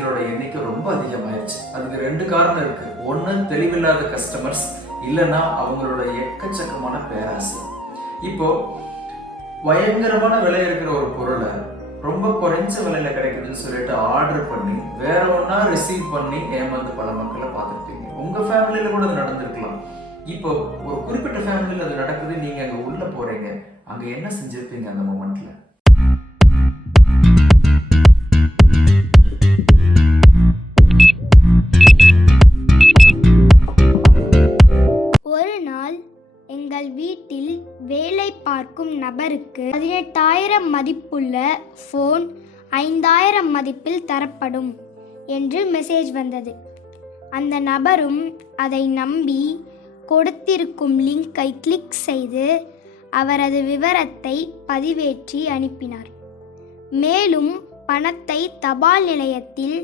செயலிகளோட எண்ணிக்கை ரொம்ப அதிகமாயிருச்சு. அதுக்கு 2 காரணம் இருக்கு. ஒன்று, தெளிவில்லாத கஸ்டமர்ஸ், இல்லைன்னா அவங்களோட எக்கச்சக்கமான பேராசை. இப்போ பயங்கரமான விலை இருக்கிற ஒரு பொருளை ரொம்ப குறைஞ்ச விலையில கிடைக்குதுன்னு சொல்லிட்டு ஆர்டர் பண்ணி வேற ஒன்னா ரிசீவ் பண்ணி ஏமாந்து பல மக்களை பார்த்துருப்பீங்க. உங்க ஃபேமிலியில கூட அது நடந்திருக்கலாம். இப்போ ஒரு குறிப்பிட்ட ஃபேமிலியில அது நடக்குது, நீங்க அங்க உள்ள போறீங்க, அங்க என்ன செஞ்சிருப்பீங்க அந்த மொமெண்ட்ல? ஒரு நாள் எங்கள் வீட்டில் வேலை பார்க்கும் நபருக்கு 18,000 மதிப்புள்ள ஃபோன் 5,000 மதிப்பில் தரப்படும் என்று மெசேஜ் வந்தது. அந்த நபரும் அதை நம்பி கொடுத்திருக்கும் லிங்கை கிளிக் செய்து அவரது விவரத்தை பதிவேற்றி அனுப்பினார். மேலும் பணத்தை தபால் நிலையத்தில்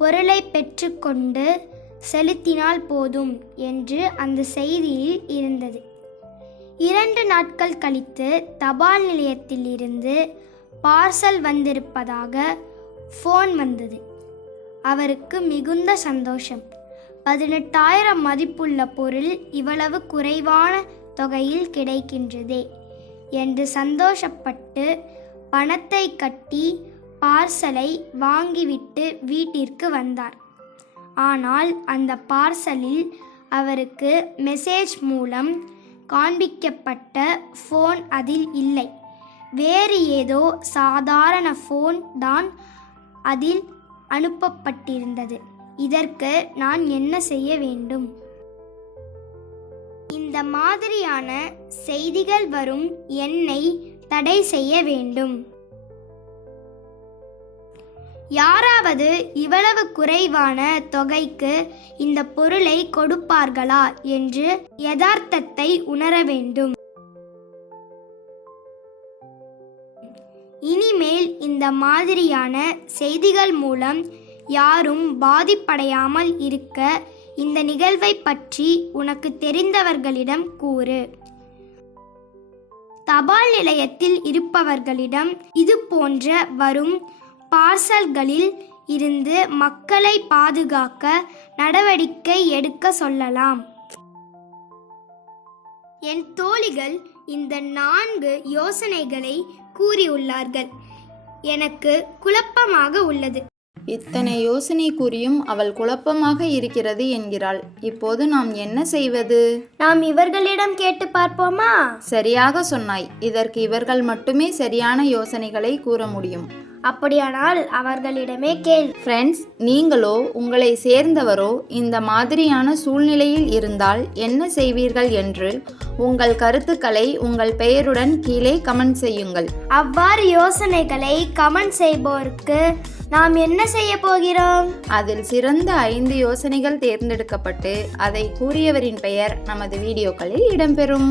பொருளை பெற்றுக்கொண்டு செலுத்தினால் போதும் என்று அந்த செய்தியில் இருந்தது. 2 நாட்கள் கழித்து தபால் நிலையத்தில் இருந்து பார்சல் வந்திருப்பதாக ஃபோன் வந்தது. அவருக்கு மிகுந்த சந்தோஷம். 18,000 மதிப்புள்ள பொருள் இவ்வளவு குறைவான தொகையில் கிடைக்கின்றதே என்று சந்தோஷப்பட்டு பணத்தை கட்டி பார்சலை வாங்கிவிட்டு வீட்டிற்கு வந்தார். ஆனால் அந்த பார்சலில் அவருக்கு மெசேஜ் மூலம் காண்பிக்கப்பட்ட ஃபோன் அதில் இல்லை. வேறு ஏதோ சாதாரண ஃபோன் தான் அதில் அனுப்பப்பட்டிருந்தது. இதற்கு நான் என்ன செய்ய வேண்டும்? இந்த மாதிரியான செய்திகள் வரும் எண்ணை தடை செய்ய வேண்டும். யாராவது இவ்வளவு குறைவான தொகைக்கு இந்த பொருளை கொடுப்பார்களா என்று யதார்த்தத்தை உணர வேண்டும். இனிமேல் இந்த மாதிரியான செய்திகள் மூலம் யாரும் பாதிப்படையாமல் இருக்க இந்த நிகழ்வை பற்றி உனக்கு தெரிந்தவர்களிடம் கூறு. தபால் நிலையத்தில் இருப்பவர்களிடம் இது போன்ற வரும் பார்சல்களில் இருந்து மக்களை பாதுகாக்க நடவடிக்கை எடுக்க சொல்லலாம். என் தோழிகள் இந்த 4 யோசனைகளை கூறியுள்ளார்கள். எனக்கு குழப்பமாக உள்ளது. இத்தனை யோசனை கூறியும் அவள் குழப்பமாக இருக்கிறது என்கிறாள். இப்போது நாம் என்ன செய்வது? நாம் இவர்களிடம் கேட்டு பார்ப்போமா? சரியாக சொன்னாய். இதற்கு இவர்கள் மட்டுமே சரியான யோசனைகளை கூற முடியும். அப்படியானால் அவர்களிடமே கேள். ஃப்ரெண்ட்ஸ், நீங்களோ உங்களை சேர்ந்தவரோ இந்த மாதிரியான சூழ்நிலையில் இருந்தால் என்ன செய்வீர்கள் என்று உங்கள் கருத்துக்களை உங்கள் பெயருடன் கீழே கமெண்ட் செய்யுங்கள். அவ்வாறு யோசனைகளை கமெண்ட் செய்பவருக்கு நாம் என்ன செய்ய போகிறோம்? அதில் சிறந்த 5 யோசனைகள் தேர்ந்தெடுக்கப்பட்டு அதை கூறியவரின் பெயர் நமது வீடியோக்களில் இடம்பெறும்.